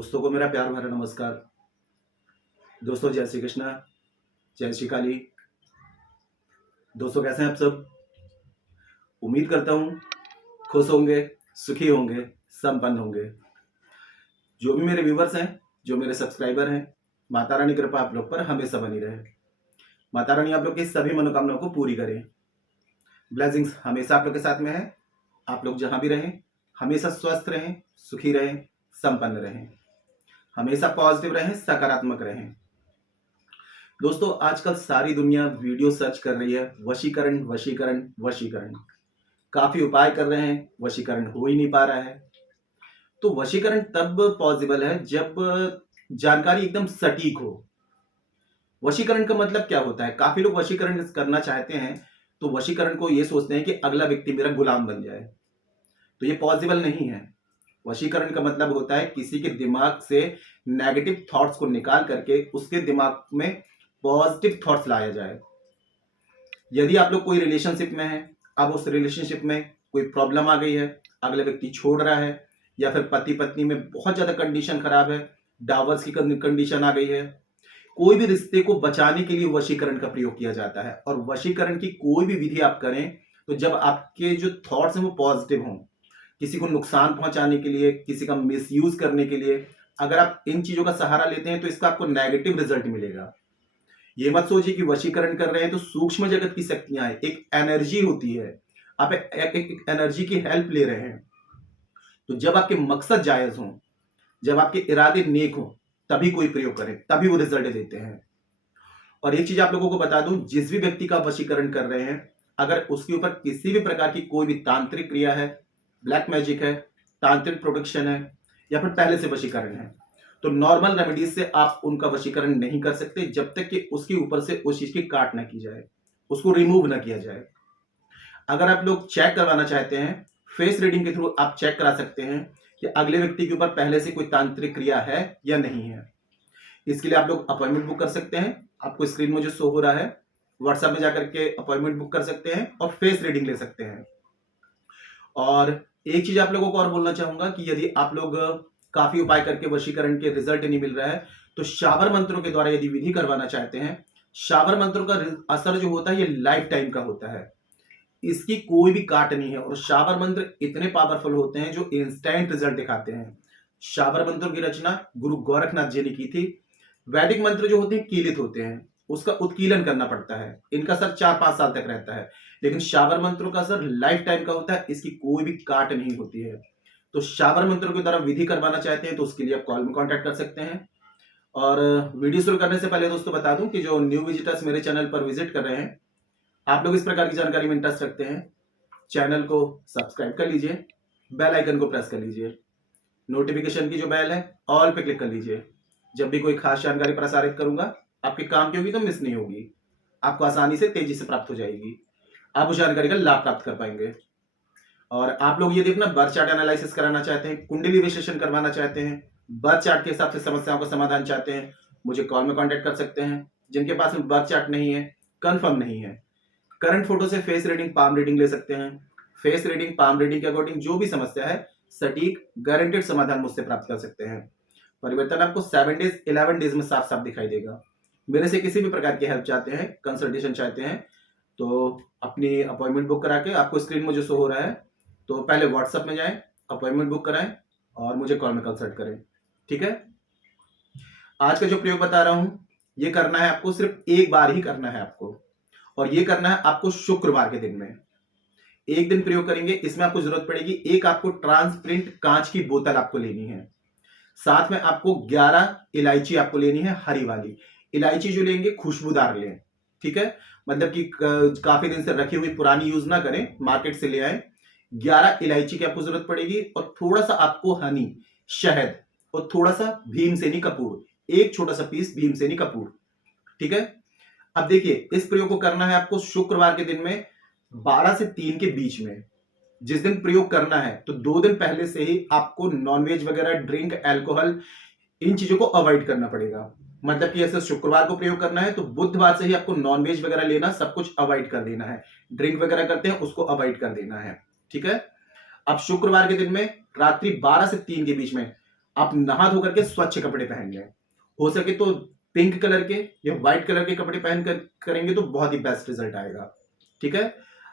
दोस्तों को मेरा प्यार भरा नमस्कार। दोस्तों जय श्री कृष्णा, जय श्री काली। दोस्तों कैसे हैं आप सब? उम्मीद करता हूँ खुश होंगे, सुखी होंगे, संपन्न होंगे। जो भी मेरे व्यूवर्स हैं, जो मेरे सब्सक्राइबर हैं, माता रानी की कृपा आप लोग पर हमेशा बनी रहे। माता रानी आप लोग की सभी मनोकामनाओं को पूरी करें। ब्लेसिंग्स हमेशा आप लोग के साथ में है। आप लोग जहां भी रहें हमेशा स्वस्थ रहें, सुखी रहें, संपन्न रहें, हमेशा पॉजिटिव रहें, सकारात्मक रहें। दोस्तों आजकल सारी दुनिया वीडियो सर्च कर रही है, वशीकरण वशीकरण वशीकरण। काफी उपाय कर रहे हैं, वशीकरण हो ही नहीं पा रहा है। तो वशीकरण तब पॉसिबल है जब जानकारी एकदम सटीक हो। वशीकरण का मतलब क्या होता है? काफी लोग वशीकरण करना चाहते हैं तो वशीकरण को ये सोचते हैं कि अगला व्यक्ति मेरा गुलाम बन जाए, तो ये पॉसिबल नहीं है। वशीकरण का मतलब होता है किसी के दिमाग से नेगेटिव थॉट्स को निकाल करके उसके दिमाग में पॉजिटिव थॉट्स लाया जाए। यदि आप लोग कोई रिलेशनशिप में हैं, अब उस रिलेशनशिप में कोई प्रॉब्लम आ गई है, अगले व्यक्ति छोड़ रहा है, या फिर पति पत्नी में बहुत ज्यादा कंडीशन खराब है, डाइवोर्स की कंडीशन आ गई है, कोई भी रिश्ते को बचाने के लिए वशीकरण का प्रयोग किया जाता है। और वशीकरण की कोई भी विधि आप करें तो जब आपके जो थॉट्स हैं वो पॉजिटिव हों, किसी को नुकसान पहुंचाने के लिए, किसी का मिसयूज करने के लिए, अगर आप इन चीजों का सहारा लेते हैं तो इसका आपको नेगेटिव रिजल्ट मिलेगा। ये मत सोचिए कि वशीकरण कर रहे हैं तो सूक्ष्म जगत की शक्तियां हैं, एक एनर्जी होती है, आप एक एनर्जी की हेल्प ले रहे हैं। तो जब आपके मकसद जायज हों, जब आपके इरादे नेक हों, तभी कोई प्रयोग करें, तभी वो रिजल्ट देते हैं। और एक चीज आप लोगों को बता दूं, जिस भी व्यक्ति का वशीकरण कर रहे हैं, अगर उसके ऊपर किसी भी प्रकार की कोई भी तांत्रिक क्रिया है, ब्लैक मैजिक है, तांत्रिक प्रोटेक्शन है, या फिर पहले से वशीकरण है, तो नॉर्मल रेमेडीज से आप उनका वशीकरण नहीं कर सकते जब तक कि उसके ऊपर से उस चीज की काट ना की जाए, उसको रिमूव ना किया जाए। अगर आप लोग चेक करवाना चाहते हैं, फेस रीडिंग के थ्रू आप चेक करा सकते हैं कि अगले व्यक्ति के ऊपर पहले से कोई तांत्रिक क्रिया है या नहीं है। इसके लिए आप लोग अपॉइंटमेंट बुक कर सकते हैं। आपको स्क्रीन में जो शो हो रहा है, व्हाट्सएप में जाकर के अपॉइंटमेंट बुक कर सकते हैं और फेस रीडिंग ले सकते हैं। और एक चीज आप लोगों को और बोलना चाहूंगा कि यदि आप लोग काफी उपाय करके वशीकरण के रिजल्ट नहीं मिल रहा है तो शाबर मंत्रों के द्वारा यदि विधि करवाना चाहते हैं, शाबर मंत्रों का असर जो होता है ये लाइफ टाइम का होता है, इसकी कोई भी काट नहीं है। और शाबर मंत्र इतने पावरफुल होते हैं जो इंस्टेंट रिजल्ट दिखाते हैं। शाबर मंत्रों की रचना गुरु गोरखनाथ जी ने की थी। वैदिक मंत्र जो होते हैं कीलित होते हैं, उसका उत्कीलन करना पड़ता है, इनका असर 4-5 साल तक रहता है। लेकिन शाबर मंत्रों का असर लाइफ टाइम का होता है, इसकी कोई भी काट नहीं होती है। तो शाबर मंत्रों की तरफ विधि करवाना चाहते हैं तो उसके लिए आप कॉल में कांटेक्ट कर सकते हैं। और वीडियो शुरू करने से पहले दोस्तों बता दूं कि जो न्यू विजिटर्स मेरे चैनल पर विजिट कर रहे हैं, आप लोग इस प्रकार की जानकारी में इंटरेस्ट रखते हैं, चैनल को सब्सक्राइब कर लीजिए, बेल आइकन को प्रेस कर लीजिए, नोटिफिकेशन की जो बेल है ऑल पे क्लिक कर लीजिए। जब भी कोई खास जानकारी प्रसारित करूंगा आपके काम की होगी तो मिस नहीं होगी, आपको आसानी से तेजी से प्राप्त हो जाएगी, आप उस जानकारी का लाभ प्राप्त कर पाएंगे। और आप लोग यदि अपना बर्थ चार्ट एनालिसिस कराना चाहते हैं, कुंडली विश्लेषण करवाना चाहते हैं, बर्थ चार्ट के हिसाब से समस्याओं का समाधान चाहते हैं, मुझे कॉल में कांटेक्ट कर सकते हैं। जिनके पास में बर्थ चार्ट नहीं है, कंफर्म नहीं है, करंट फोटो से फेस रीडिंग, पाम रीडिंग ले सकते हैं। फेस रीडिंग, पाम रीडिंग के अकॉर्डिंग जो भी समस्या है सटीक गारंटेड समाधान मुझसे प्राप्त कर सकते हैं। परिवर्तन आपको 7 डेज 11 डेज में साफ साफ दिखाई देगा। मेरे से किसी भी प्रकार की हेल्प चाहते हैं, कंसल्टेशन चाहते हैं, तो अपनी अपॉइंटमेंट बुक करा के, आपको स्क्रीन में जो शो हो रहा है, तो पहले व्हाट्सएप में जाएं, अपॉइंटमेंट बुक कराएं और मुझे कॉल में कंसल्ट करें। ठीक है? आज का जो प्रयोग बता रहा हूं ये करना है आपको, सिर्फ एक बार ही करना है आपको, और ये करना है आपको शुक्रवार के दिन में। एक दिन प्रयोग करेंगे, इसमें आपको जरूरत पड़ेगी, एक आपको ट्रांसपेरेंट कांच की बोतल आपको लेनी है, साथ में आपको 11 इलायची आपको लेनी है, हरी वाली इलायची जो लेंगे खुशबूदार लें। ठीक है? मतलब कि काफी दिन से रखी हुई पुरानी यूज ना करें, मार्केट से ले आए। 11 इलायची की आपको जरूरत पड़ेगी और थोड़ा सा आपको हनी, शहद और थोड़ा सा भीमसेनी कपूर, एक छोटा सा पीस भीमसेनी कपूर। ठीक है? अब देखिए, इस प्रयोग को करना है आपको शुक्रवार के दिन में 12 से 3 के बीच में। जिस दिन प्रयोग करना है तो 2 दिन पहले से ही आपको नॉनवेज वगैरह, ड्रिंक, अल्कोहल, इन चीजों को अवॉइड करना पड़ेगा। मतलब कि ऐसे शुक्रवार को प्रयोग करना है तो बुधवार से ही आपको नॉनवेज वगैरह लेना सब कुछ अवॉइड कर देना है, ड्रिंक वगैरह करते हैं उसको अवॉइड कर देना है। ठीक है? अब शुक्रवार के दिन में रात्रि 12 से 3 के बीच में आप नहा धो करके स्वच्छ कपड़े पहन लें। हो सके तो पिंक कलर के या व्हाइट कलर के कपड़े पहन कर करेंगे तो बहुत ही बेस्ट रिजल्ट आएगा। ठीक है।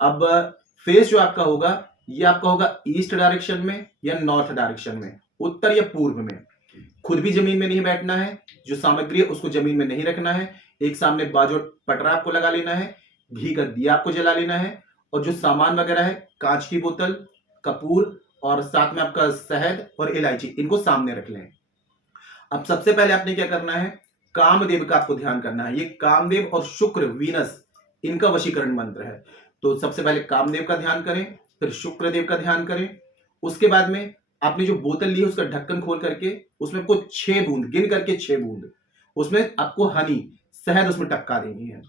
अब फेस जो आपका होगा ये आपका होगा ईस्ट डायरेक्शन में या नॉर्थ डायरेक्शन में, उत्तर या पूर्व में। खुद भी जमीन में नहीं बैठना है, जो सामग्री है उसको जमीन में नहीं रखना है। एक सामने बाजू पटरा आपको लगा लेना है, घी का दिया आपको जला लेना है, और जो सामान वगैरह है कांच की बोतल, कपूर और साथ में आपका शहद और इलायची, इनको सामने रख लें। अब सबसे पहले आपने क्या करना है, कामदेव का आपको ध्यान करना है। ये कामदेव और शुक्र वीनस इनका वशीकरण मंत्र है। तो सबसे पहले कामदेव का ध्यान करें, फिर शुक्र देव का ध्यान करें। उसके बाद में आपने जो बोतल ली है उसका ढक्कन खोल करके उसमें आपको 6 बूंद, गिन करके 6 बूंद उसमें आपको हनी, शहद उसमें टपका देनी है।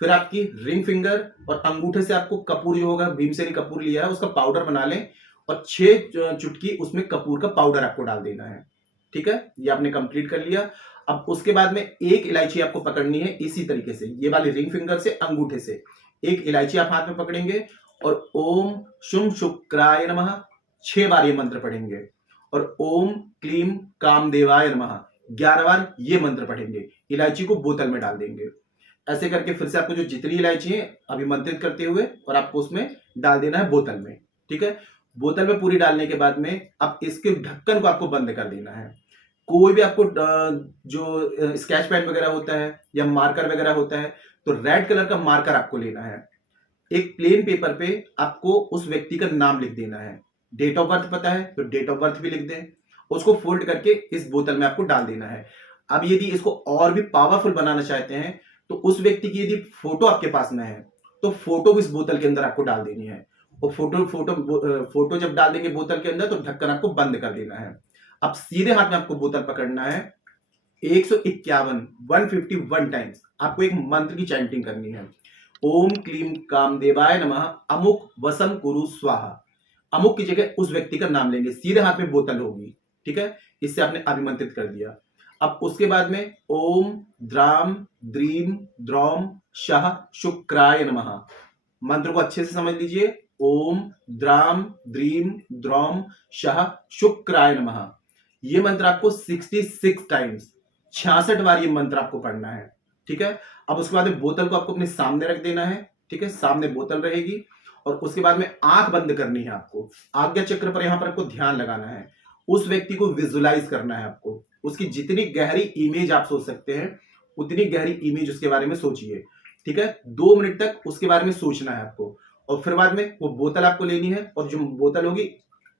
फिर आपकी रिंग फिंगर और अंगूठे से आपको कपूर जो होगा, भीमसेनी कपूर लिया है उसका पाउडर बना लें, और 6 चुटकी उसमें कपूर का पाउडर आपको डाल देना है। ठीक है, ये आपने कंप्लीट कर लिया। अब उसके बाद में एक इलायची आपको पकड़नी है इसी तरीके से, ये वाली रिंग फिंगर से, अंगूठे से एक इलायची आप हाथ में पकड़ेंगे और ओम शुम शुक्राय नमः 6 बार ये मंत्र पढ़ेंगे, और ओम क्लीम कामदेवाय नमः 11 बार ये मंत्र पढ़ेंगे। इलायची को बोतल में डाल देंगे। ऐसे करके फिर से आपको जो जितनी इलायची है अभिमंत्रित करते हुए और आपको उसमें डाल देना है बोतल में। ठीक है, बोतल में पूरी डालने के बाद में अब इसके ढक्कन को आपको बंद कर देना है। कोई भी आपको जो स्केच पेन वगैरह होता है या मार्कर वगैरह होता है तो रेड कलर का मार्कर आपको लेना है। एक प्लेन पेपर पे आपको उस व्यक्ति का नाम लिख देना है। डेट ऑफ बर्थ पता है तो डेट ऑफ बर्थ भी लिख दें, उसको फोल्ड करके इस बोतल में आपको डाल देना है। अब यदि इसको और भी पावरफुल बनाना चाहते हैं तो उस व्यक्ति की यदि फोटो आपके पास में है तो फोटो भी इस बोतल के अंदर आपको डाल देनी है, और फोटो जब डाल देंगे बोतल के अंदर तो ढक्कन आपको बंद कर देना है। अब सीधे हाथ में आपको बोतल पकड़ना है, 151 टाइम्स आपको एक मंत्र की चैंटिंग करनी है। ओम क्लीम कामदेवाय नमः अमुक वसम कुरु स्वाहा। अमुक की जगह उस व्यक्ति का नाम लेंगे, सीधे हाथ में बोतल होगी। ठीक है, इससे आपने अभिमंत्रित कर दिया। अब उसके बाद में ओम द्राम द्रीम द्रौम शह शुक्राय नमः, मंत्र को अच्छे से समझ लीजिए। ओम द्राम द्रीम द्रौम शह शुक्राय नमः, ये मंत्र आपको 66 टाइम्स 66 बार ये मंत्र आपको पढ़ना है। ठीक है, अब उसके बाद में बोतल को आपको अपने सामने रख देना है। ठीक है, सामने बोतल रहेगी, और उसके बाद में आंख बंद करनी है आपको। आज्ञा चक्र पर यहां पर आपको ध्यान लगाना है, उस व्यक्ति को विजुलाइज करना है आपको। उसकी जितनी गहरी इमेज आप सोच सकते हैं उतनी गहरी इमेज उसके बारे में सोचिए। ठीक है, 2 मिनट तक उसके बारे में सोचना है आपको, और फिर बाद में वो बोतल आपको लेनी है, और जो बोतल होगी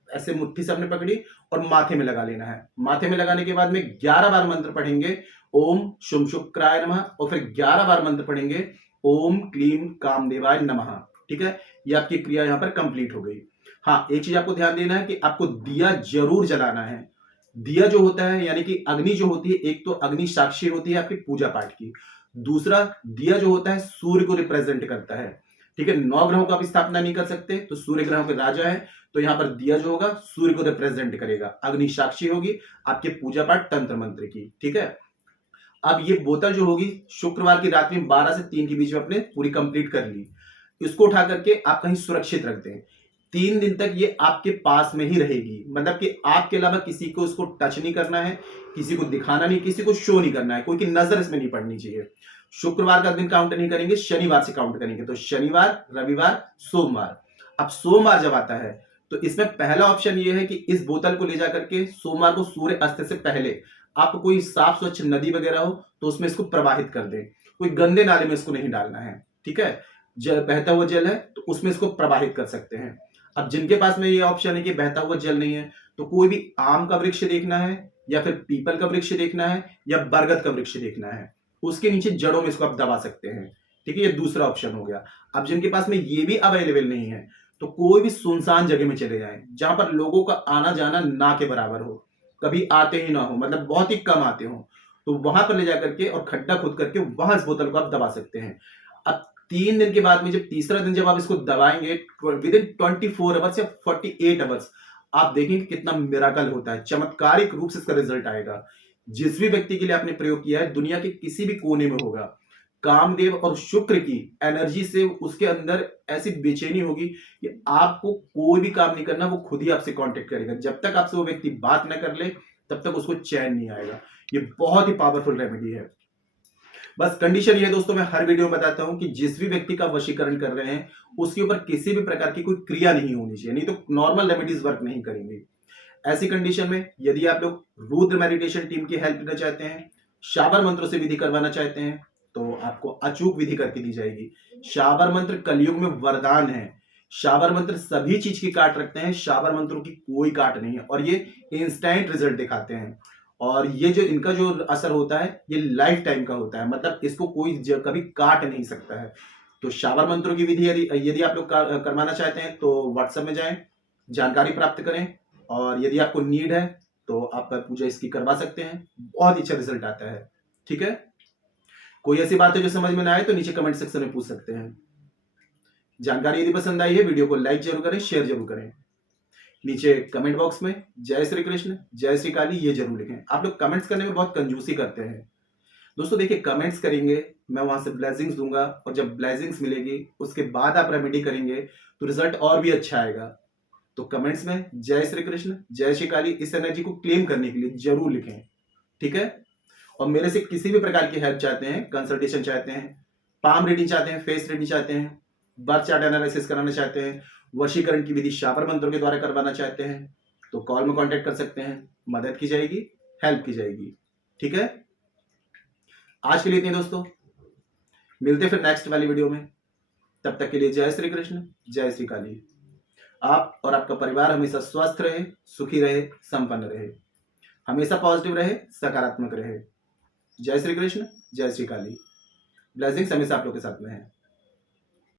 ऐसे मुट्ठी से आपने पकड़ी और माथे में लगा लेना है। माथे में लगाने के बाद में 11 बार मंत्र पढ़ेंगे ओम शुम शुक्राय नमः, और फिर 11 बार मंत्र पढ़ेंगे ओम क्लीम कामदेवाय नमः। ठीक है, ये आपकी क्रिया यहां पर कंप्लीट हो गई। हाँ, एक चीज आपको ध्यान देना है कि आपको दिया जरूर जलाना है। दिया जो होता है यानी कि अग्नि जो होती है, एक तो अग्नि साक्षी होती है आपकी पूजा पाठ की, दूसरा दिया जो होता है सूर्य को रिप्रेजेंट करता है। ठीक है, 9 ग्रहों का आप स्थापना नहीं कर सकते तो सूर्य ग्रहों के राजा है, तो यहां पर दिया जो होगा सूर्य को रिप्रेजेंट करेगा, अग्नि साक्षी होगी आपके पूजा पाठ तंत्र मंत्र की। ठीक है, अब ये बोतल जो होगी शुक्रवार की रात में 12 से 3 के बीच में आपने पूरी कंप्लीट कर ली। इसको उठा करके आप कहीं सुरक्षित रख दें। 3 दिन तक ये आपके पास में ही रहेगी, मतलब कि आपके अलावा किसी को इसको टच नहीं करना है, किसी को दिखाना नहीं, किसी को शो नहीं करना है, कोई की नजर इसमें नहीं पड़नी चाहिए। शुक्रवार का दिन काउंट नहीं करेंगे, शनिवार से काउंट करेंगे। तो शनिवार, रविवार, सोमवार। अब सोमवार जब आता है तो इसमें पहला ऑप्शन ये है कि इस बोतल को ले जाकर के सोमवार को सूर्य अस्त से पहले आप कोई साफ स्वच्छ नदी वगैरह हो तो उसमें इसको प्रवाहित कर दें। कोई गंदे नाले में इसको नहीं डालना है। ठीक है, जल बहता हुआ जल है तो उसमें इसको प्रवाहित कर सकते हैं। अब जिनके पास में ये ऑप्शन है कि बहता हुआ जल नहीं है तो कोई भी आम का वृक्ष देखना है या फिर पीपल का वृक्ष देखना है या बरगद का वृक्ष देखना है, उसके नीचे जड़ों में इसको आप दबा सकते हैं। ठीक है, ये दूसरा ऑप्शन हो गया। अब जिनके पास में ये भी अवेलेबल नहीं है तो कोई भी सुनसान जगह में चले जाएं जहां पर लोगों का आना जाना ना के बराबर हो, कभी आते ही ना हो, मतलब बहुत ही कम आते हो, तो वहां पर ले जाकर के और खड्डा खोद करके वहां इस बोतल को आप दबा सकते हैं। अब 3 दिन के बाद में जब तीसरा दिन जब आप इसको दबाएंगे विद इन 24 आवर्स या 48 आवर्स, आप देखेंगे कितना मिराकल होता है, चमत्कारिक रूप से इसका रिजल्ट आएगा। जिस भी व्यक्ति के लिए आपने प्रयोग किया है दुनिया के किसी भी कोने में होगा, कामदेव और शुक्र की एनर्जी से उसके अंदर ऐसी बेचैनी होगी कि आपको कोई भी काम नहीं करना, वो खुद ही आपसे कांटेक्ट करेगा। जब तक आपसे वो व्यक्ति बात ना कर ले तब तक उसको चैन नहीं आएगा। ये बहुत ही पावरफुल रेमेडी है। बस कंडीशन ये दोस्तों, मैं हर वीडियो में बताता हूं कि जिस भी व्यक्ति का वशीकरण कर रहे हैं उसके ऊपर किसी भी प्रकार की कोई क्रिया नहीं होनी चाहिए, नहीं तो नॉर्मल रेमेडीज वर्क नहीं करेंगी। ऐसी कंडीशन में यदि आप लोग रुद्र मेडिटेशन टीम की हेल्प लेना चाहते हैं, शाबर मंत्रों से विधि करवाना चाहते हैं, तो आपको अचूक विधि करके दी जाएगी। शाबर मंत्र कलयुग में वरदान है। शाबर मंत्र सभी चीज की काट रखते हैं, शाबर मंत्रों की कोई काट नहीं है, और ये इंस्टेंट रिजल्ट दिखाते हैं। और ये जो इनका जो असर होता है ये लाइफ टाइम का होता है, मतलब इसको कोई कभी काट नहीं सकता है। तो शाबर मंत्रों की विधि यदि आप लोग करवाना चाहते हैं तो व्हाट्सएप में जाएं, जानकारी प्राप्त करें, और यदि आपको नीड है तो आप पूजा इसकी करवा सकते हैं, बहुत ही अच्छा रिजल्ट आता है। ठीक है, कोई ऐसी बात है जो समझ में ना आए तो नीचे कमेंट सेक्शन में पूछ सकते हैं। जानकारी यदि पसंद आई है वीडियो को लाइक जरूर करें, शेयर जरूर करें। नीचे कमेंट बॉक्स में जय श्री कृष्ण, जय श्री काली ये जरूर लिखें। आप लोग कमेंट्स करने में बहुत कंजूसी करते हैं दोस्तों। देखिए, कमेंट्स करेंगे, मैं वहां से ब्लेसिंग्स दूंगा, और जब ब्लेसिंग्स मिलेगी उसके बाद आप रेमेडी करेंगे तो रिजल्ट और भी अच्छा आएगा। तो कमेंट्स में जय श्री कृष्ण, जय श्री काली इस एनर्जी को क्लेम करने के लिए जरूर लिखें। ठीक है, और मेरे से किसी भी प्रकार की हेल्प चाहते हैं, कंसल्टेशन चाहते हैं, पाम रीडिंग चाहते हैं, फेस रीडिंग चाहते हैं, बर्थ चार्ट एनालिसिस कराना चाहते हैं, वशीकरण की विधि शाबर मंत्रों के द्वारा करवाना चाहते हैं, तो कॉल में कांटेक्ट कर सकते हैं। मदद की जाएगी, हेल्प की जाएगी। ठीक है, आज के लिए इतने दोस्तों, मिलते फिर नेक्स्ट वाली वीडियो में। तब तक के लिए जय श्री कृष्ण, जय श्री काली। आप और आपका परिवार हमेशा स्वस्थ रहे, सुखी रहे, संपन्न रहे, हमेशा पॉजिटिव रहे, सकारात्मक रहे। जय श्री कृष्ण, जय श्री काली। ब्लेसिंग्स हमेशा आप लोग के साथ में है।